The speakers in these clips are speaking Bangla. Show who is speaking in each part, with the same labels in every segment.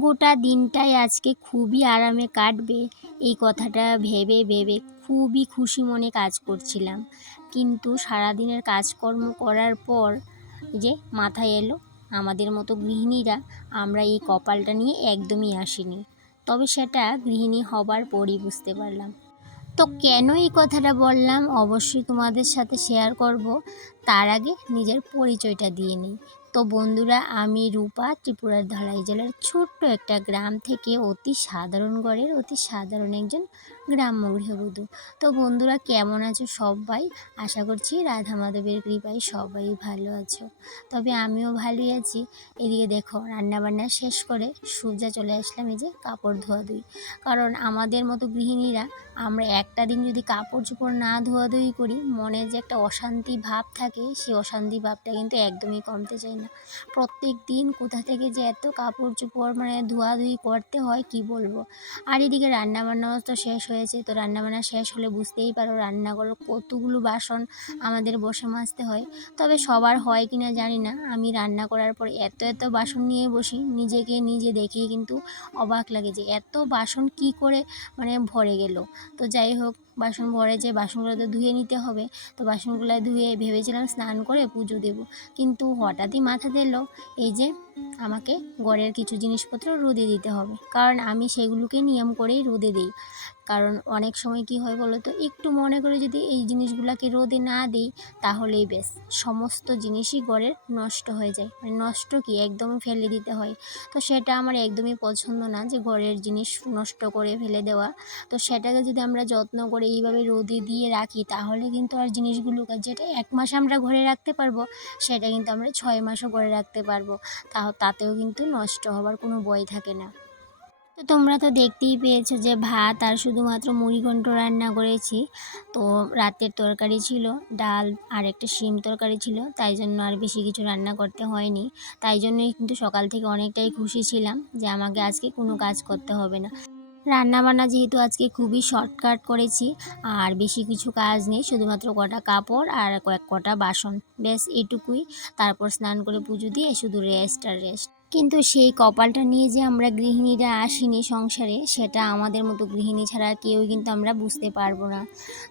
Speaker 1: গোটা দিনটাই আজকে খুবই আরামে কাটবে। এই কথাটা ভেবে ভেবে খুবই খুশি মনে কাজ করছিলাম। কিন্তু সারাদিনের কাজকর্ম করার পর যে মাথায় এলো আমাদের মতো গৃহিণীরা, আমরা এই কপালটা নিয়ে একদমই আসিনি। তবে সেটা গৃহিণী হবার পরই বুঝতে পারলাম। তো কেন এই কথাটা বললাম? অবশ্যই তোমাদের সাথে শেয়ার করব। তার আগে নিজের পরিচয়টা দিয়ে নিই। তো বন্ধুরা, আমি রূপা, ত্রিপুরার ধলাই জেলার ছোট্ট একটা গ্রাম থেকে অতি সাধারণ গড়ের, অতি সাধারণ একজন গ্রাম্য গৃহবধূ তো বন্ধুরা, কেমন আছো সবাই? আশা করছি রাধা মাধবের কৃপায় সবাই ভালো আছো। তবে আমিও ভালোই আছি। এদিকে দেখো, রান্নাবান্না শেষ করে সূর্যা চলে আসলাম এই যে কাপড় ধোয়া ধুই। কারণ আমাদের মতো গৃহিণীরা আমরা একটা দিন যদি কাপড় চোপড় না ধোয়াধুয়ি করি মনে যে একটা অশান্তি ভাব থাকে, সেই অশান্তি ভাবটা কিন্তু একদমই কমতে চায় না। প্রত্যেক দিন কোথা থেকে যে এত কাপড় চোপড় মানে ধোয়াধুয়ি করতে হয়, কি বলব? আর এদিকে রান্নাবান্নাও তো শেষ হয়েছে তো রান্নাবান্না শেষ হলে বুঝতেই পারো রান্নাঘর কতগুলো বাসন আমাদের বসে মাজতে হয়। তবে সবার হয় কি না জানি না। আমি রান্না করার পর এত এত বাসন নিয়ে বসি, নিজেকে নিজে দেখেই কিন্তু অবাক লাগে যে এত বাসন কি করে মানে ভরে গেল। তো যাই হোক, বাসন ভরে যে বাসনগুলো তো ধুয়ে নিতে হবে, তো বাসনগুলো ধুয়ে ভেবেছিলাম স্নান করে পুজো দেব, কিন্তু হঠাৎই মাথা এলো, এই যে আমাকে ঘরের কিছু জিনিসপত্র রোদে দিতে হবে। কারণ আমি সেগুলোকে নিয়ম করেই রোদে দিই। কারণ অনেক সময় কি হয় বলো তো? একটু মনে করে যদি এই জিনিসগুলোকে রোদে না দিই, তাহলেই বেশ সমস্ত জিনিসই গড়ের নষ্ট হয়ে যায়। মানে নষ্ট কি? একদমই ফেলে দিতে হয়। তো সেটা আমার একদমই পছন্দ না যে ঘরের জিনিস নষ্ট করে ফেলে দেওয়া। তো সেটাকে যদি আমরা যত্ন করে এইভাবে রোদে দিয়ে রাখি, তাহলে কিন্তু আর জিনিসগুলোকে যেটা এক মাস আমরা ঘরে রাখতে পারব, সেটা কিন্তু আমরা ছয় মাসও ঘরে রাখতে পারব। তা তাতেও কিন্তু নষ্ট হবার কোনো ভয় থাকে না। তো তোমরা তো দেখতেই পেয়েছ যে ভাত আর শুধুমাত্র মুড়িঘণ্ট রান্না করেছি। তো রাতের তরকারি ছিল, ডাল আর একটা শিম তরকারি ছিল, তাই জন্য আর বেশি কিছু রান্না করতে হয়নি। তাই জন্যই কিন্তু সকাল থেকে অনেকটাই খুশি ছিলাম যে আমাকে আজকে কোনো কাজ করতে হবে না। রান্না বান্না যেহেতু আজকে খুবই শর্টকাট করেছি, আর বেশি কিছু কাজ নেই, শুধুমাত্র কটা কাপড় আর কয়েক কটা বাসন, ব্যাস এটুকুই। তারপর স্নান করে পুজো দিয়ে শুধু রেস্ট আর রেস্ট কিন্তু সেই কপালটা নিয়ে যে আমরা গৃহিণীরা আসিনি সংসারে, সেটা আমাদের মতো গৃহিণী ছাড়া কেউই কিন্তু আমরা বুঝতে পারব না।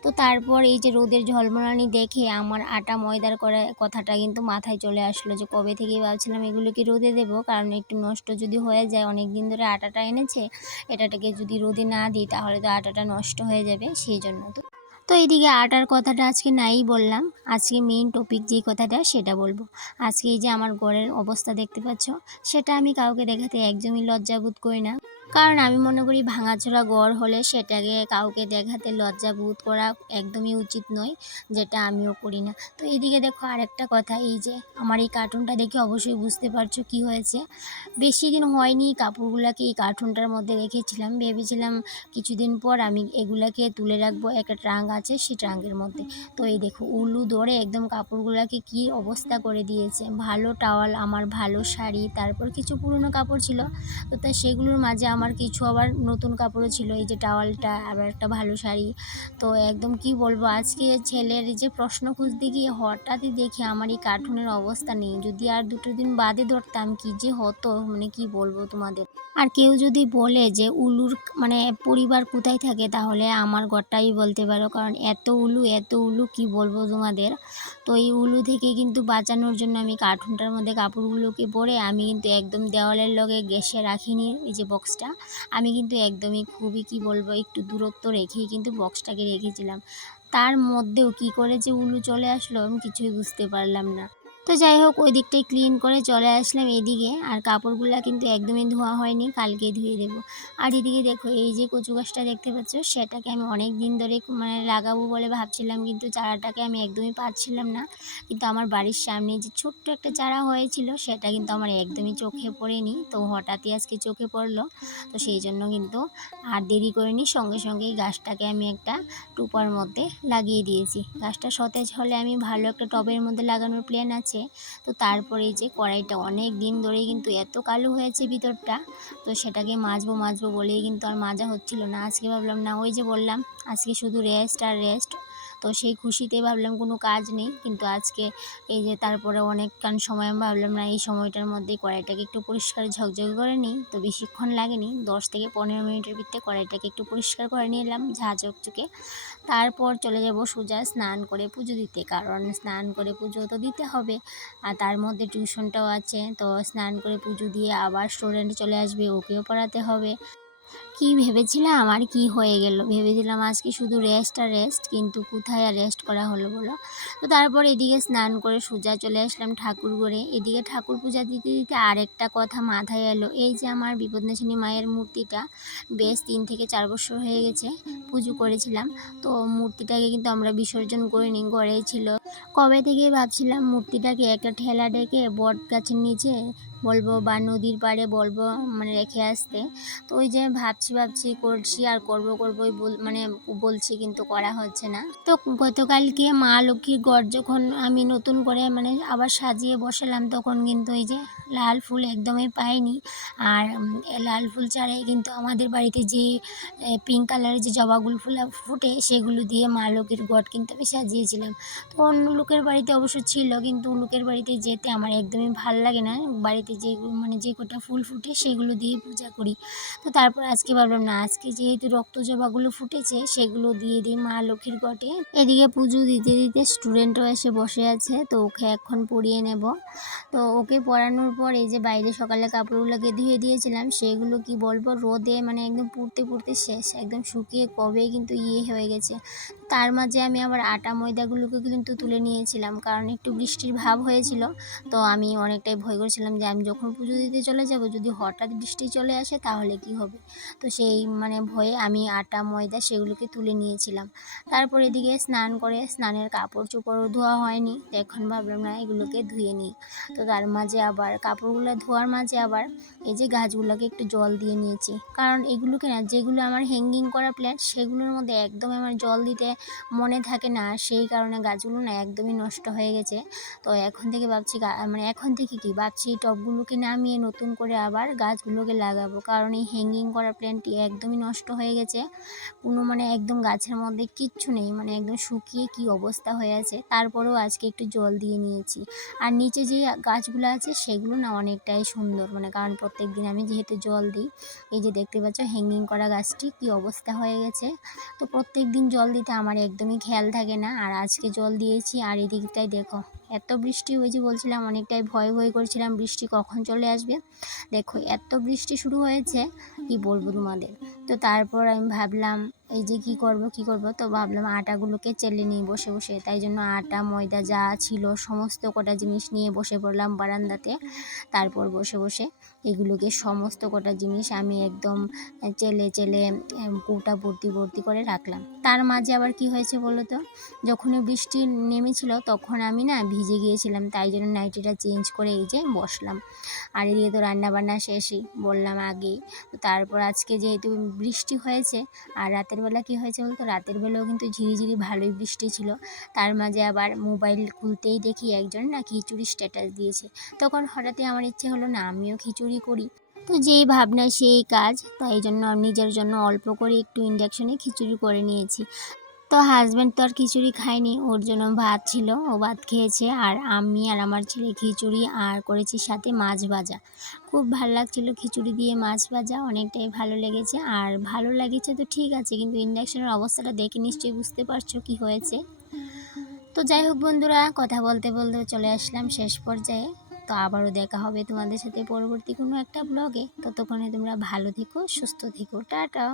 Speaker 1: তো তারপর এই যে রোদের ঝলমলানি দেখে আমার আটা ময়দার করা কথাটা কিন্তু মাথায় চলে আসলো যে কবে থেকেই ভাবছিলাম এগুলোকে রোদে দেবো? কারণ একটু নষ্ট যদি হয়ে যায় অনেক দিন ধরে আটাটা এনেছে, এটাটাকে যদি রোদে না দিই তাহলে তো আটাটা নষ্ট হয়ে যাবে, সেই জন্য তো তো এইদিকে আটার কথাটা আজকে নাই বললাম। আজকে মেইন টপিক যেই কথাটা সেটা বলব। আজকে এই যে আমার গড়ের অবস্থা দেখতে পাচ্ছ, সেটা আমি কাউকে দেখাতে একদমই লজ্জাবোধ করি না। কারণ আমি মনে করি ভাঙাচোরা গড় হলে সেটাকে কাউকে দেখাতে লজ্জা বোধ করা একদমই উচিত নয়, যেটা আমিও করি না। তো এইদিকে দেখো আরেকটা কথা, এই যে আমার এই কার্টুনটা দেখে অবশ্যই বুঝতে পারছ কি হয়েছে। বেশি দিন হয়নি কাপড়গুলোকে এই কার্টুনটার মধ্যে রেখেছিলাম। ভেবেছিলাম কিছুদিন পর আমি এগুলাকে তুলে রাখব, একটা ট্রাঙ্ক আছে সেই ট্রাঙ্কের মধ্যে। তো এই দেখো উলু ধরে একদম কাপড়গুলোকে কি অবস্থা করে দিয়েছে। ভালো টাওয়াল আমার ভালো শাড়ি, তারপর কিছু পুরনো কাপড় ছিল। তো তা সেগুলোর মাঝে আমার কিছু আবার নতুন কাপড়ও ছিল, এই যে টাওয়ালটা, আবার একটা ভালো শাড়ি। তো একদম কি বলব, আজকে ছেলের যে প্রশ্ন খুঁজতে গিয়ে হঠাৎই দেখি আমার এই কার্টুনের অবস্থা নেই। যদি আর দুটো দিন বাদে ধরতাম, কি যে হতো মানে কি বলব তোমাদের? আর কেউ যদি বলে যে উলুর মানে পরিবার কোথায় থাকে, তাহলে আমার ঘরটাই বলতে পারো, কারণ এত উলু এত উলু, কি বলব তোমাদের? তো এই উলু থেকে কিন্তু বাঁচানোর জন্য আমি কার্টুনটার মধ্যে কাপড়গুলোকে পরে আমি কিন্তু একদম দেওয়ালের লগে গ্যাসে রাখিনি, এই যে বক্সটা আমি কিন্তু একদমই খুবই কি বলব, একটু দূরত্ব রেখেই কিন্তু বক্সটাকে রেখেছিলাম। তার মধ্যেও কি করে যে উলু চলে আসলো আমি কিছুই বুঝতে পারলাম না। তো যাই হোক, ওই দিকটাই ক্লিন করে চলে আসলাম এদিকে। আর কাপড়গুলো কিন্তু একদমই ধোয়া হয়নি কালকে ধুয়ে দেবো। আর এদিকে দেখো, এই যে কচু গাছটা দেখতে পাচ্ছ, সেটাকে আমি অনেক দিন ধরে মানে লাগাবো বলে ভাবছিলাম, কিন্তু চারাটাকে আমি একদমই পাচ্ছিলাম না। কিন্তু আমার বাড়ির সামনে যে ছোট্ট একটা চারা হয়েছিল, সেটা কিন্তু আমার একদমই চোখে পড়েনি। তো হঠাৎই আজকে চোখে পড়ল, তো সেই জন্য কিন্তু আর দেরি করিনি, সঙ্গে সঙ্গে এই গাছটাকে আমি একটা টুপার মধ্যে লাগিয়ে দিয়েছি। গাছটা সতেজ হলে আমি ভালো একটা টবের মধ্যে লাগানোর প্ল্যান আছে। তো তারপরে যে কড়াইটা অনেক দিন ধরেই কিন্তু এত কালো হয়েছে ভিতরটা, তো সেটাকে মাজবো মাজবো বলেই কিন্তু আর মাজা হচ্ছিল না। আজকে ভাবলাম, না, ওই যে বললাম, আজকে শুধু রেস্ট আর রেস্ট তো সেই খুশিতে ভাবলাম কোনো কাজ নেই। কিন্তু আজকে এই যে তারপরে অনেকক্ষণ সময় আমি ভাবলাম না, এই সময়টার মধ্যেই কড়াইটাকে একটু পরিষ্কার ঝকঝকে করে নিই। তো বেশিক্ষণ লাগেনি, দশ থেকে পনেরো মিনিটের ভিতরে কড়াইটাকে একটু পরিষ্কার করে নিলাম ঝা চকচকে তারপর চলে যাব সোজা স্নান করে পুজো দিতে, কারণ স্নান করে পুজো তো দিতে হবে। আর তার মধ্যে টিউশনটাও আছে, তো স্নান করে পুজো দিয়ে আবার স্টুডেন্ট চলে আসবে, ওকেও পড়াতে হবে। কি ভেবেছিলাম? আর কি হয়ে গেল? ভেবেছিলাম আজকে শুধু রেস্ট আর রেস্ট কিন্তু কোথায় আর রেস্ট করা হলো বলো? তো তারপর এদিকে স্নান করে সোজা চলে আসলাম ঠাকুর ঘরে। এদিকে ঠাকুর পূজা দিতে দিতে আরেকটা কথা মাথায় এলো। এই যে আমার বিপদনাশিনী মায়ের মূর্তিটা, বেশ তিন থেকে চার বছর হয়ে গেছে পুজো করেছিলাম। তো মূর্তিটাকে কিন্তু আমরা বিসর্জন করিনি ঘরেই ছিল। কবে থেকে ভাবছিলাম মূর্তিটাকে একটা ঠেলা ডেকে বট গাছের নিচে বলব বা নদীর পাড়ে বলব মানে রেখে আসতে। তো ওই যে ভাবছি ভাবছি করছি আর করব, করবোই মানে বলছি কিন্তু করা হচ্ছে না। তো গতকালকে মা লক্ষ্মীর গড় যখন আমি নতুন করে মানে আবার সাজিয়ে বসালাম, তখন কিন্তু ওই যে লাল ফুল একদমই পাইনি। আর লাল ফুল ছাড়াই কিন্তু আমাদের বাড়িতে যে পিঙ্ক কালারের যে জবাগুলো ফুল ফুটে, সেগুলো দিয়ে মা লক্ষ্মীর গড় কিন্তু আমি সাজিয়েছিলাম। তো অন্য লোকের বাড়িতে অবশ্য ছিল, কিন্তু লোকের বাড়িতে যেতে আমার একদমই ভালো লাগে না। বাড়িতে যে মানে যে কটা ফুল ফুটে সেগুলো দিয়ে পূজা করি। তো তারপর আজকে ভাবলাম না, আজকে যেহেতু রক্ত জবাগুলো ফুটেছে, সেগুলো দিয়ে দিই মা লক্ষ্মীর গটে এদিকে পুজো দিতে দিতে স্টুডেন্টও এসে বসে আছে, তো ওকে এখন পরিয়ে নেব। তো ওকে পরানোর পর এই যে বাইরে সকালে কাপড়গুলোকে ধুয়ে দিয়েছিলাম, সেগুলো কি বলব, রোদে মানে একদম পুড়তে পুড়তে শেষ, একদম শুকিয়ে কবে কিন্তু ইয়ে হয়ে গেছে। তার মাঝে আমি আবার আটা ময়দাগুলোকে কিন্তু তুলে নিয়েছিলাম, কারণ একটু বৃষ্টির ভাব হয়েছিল। তো আমি অনেকটাই ভয় করেছিলাম যে আমি যখন পুজো দিতে চলে যাব, যদি হঠাৎ বৃষ্টি চলে আসে তাহলে কি হবে? তো সেই মানে ভয়ে আমি আটা, ময়দা সেগুলোকে তুলে নিয়েছিলাম। তারপর এদিকে স্নান করে স্নানের কাপড় চোপড়ও ধোয়া হয়নি এখন ভাবলাম না এগুলোকে ধুয়ে নিই। তো তার মাঝে আবার কাপড়গুলো ধোয়ার মাঝে আবার এই যে গাছগুলোকে একটু জল দিয়ে নিয়েছি। কারণ এগুলোকে না, যেগুলো আমার হ্যাঙ্গিং করা প্ল্যান্ট সেগুলোর মধ্যে একদম আমার জল দিতে মনে থাকে না, সেই কারণে গাছগুলো না একদমই নষ্ট হয়ে গেছে। তো এখন থেকে ভাবছি মানে এখন থেকে কি ভাবছি টবগুলোকে নামিয়ে নতুন করে আবার গাছগুলোকে লাগাবো। কারণ এই হ্যাঙ্গিং করা প্ল্যান্টটি একদমই নষ্ট হয়ে গেছে। কোনো মানে একদম গাছের মধ্যে কিচ্ছু নেই মানে একদম শুকিয়ে কি অবস্থা হয়ে আছে, তারপরেও আজকে একটু জল দিয়ে নিয়েছি। আর নিচে যে গাছগুলো আছে, সেগুলো না অনেকটাই সুন্দর মানে কারণ প্রত্যেক দিন আমি যেহেতু জল দিই, এই যে দেখতে পাচ্ছ হ্যাঙ্গিং করা গাছটি কি অবস্থা হয়ে গেছে। তো প্রত্যেক দিন জল দিতে আমার একদমই খেয়াল থাকে না। আর আজকে জল দিয়েছি, আর এদিকটাই দেখো, এত বৃষ্টি হয়েছে বলছিলাম, অনেকটাই ভয় ভয় করছিলাম, বৃষ্টি কখন চলে আসবে? দেখো, এত বৃষ্টি শুরু হয়েছে, কি বলব তোমাদের? তো তারপর আমি ভাবলাম এই যে কি করব কি করব? তো ভাবলাম আটাগুলোকে চেলে নিই বসে বসে। তাই জন্য আটা, ময়দা যা ছিল, সমস্ত কটা জিনিস নিয়ে বসে পড়লাম বারান্দাতে। তারপর বসে বসে এগুলোকে সমস্ত কটা জিনিস আমি একদম চেলে চেলে কৌটা ভর্তি ভর্তি করে রাখলাম। তার মাঝে আবার কি হয়েছে বলো তো? যখনই বৃষ্টি নেমেছিল তখন আমি না ভিজে গিয়েছিলাম, তাই জন্য নাইটিটা চেঞ্জ করে এই যে বসলাম। আর এদিকে তো রান্না বান্না শেষই, বললাম আগেই। তারপর আজকে যেহেতু বৃষ্টি হয়েছে, আর রাতের বেলা কি হয়েছে বলতো? রাতের বেলাও কিন্তু ঝিরিঝিরি ভালোই বৃষ্টি ছিল। তার মাঝে আবার মোবাইল খুলতেই দেখি একজন না খিচুড়ি স্ট্যাটাস দিয়েছে। তখন হঠাৎই আমার ইচ্ছে হলো, না, আমিও খিচুড়ি করি। তো যেই ভাবনা সেই কাজ, তাই জন্য নিজের জন্য অল্প করে একটু ইন্ডাকশনে খিচুড়ি করে নিয়েছি। তো হাজব্যান্ড তো আর খিচুড়ি খায়নি, ওর জন্য ভাত ছিল, ও ভাত খেয়েছে, আর আমি আর আমার ছেলে খিচুড়ি আর করেছি সাথে মাছ ভাজা। খুব ভালো লাগছিল খিচুড়ি দিয়ে মাছ ভাজা, অনেকটাই ভালো লেগেছে, আর ভালো লেগেছে তো ঠিক আছে, কিন্তু ইন্ডাকশনের অবস্থাটা দেখে নিশ্চয়ই বুঝতে পারছ কি হয়েছে। তো যাই হোক বন্ধুরা, কথা বলতে বলতে চলে আসলাম শেষ পর্যায়ে। তো আবারও দেখা হবে তোমাদের সাথে পরবর্তী কোনো একটা ব্লগে ততক্ষণে তোমরা ভালো থেকো, সুস্থ থেকো, টাটা।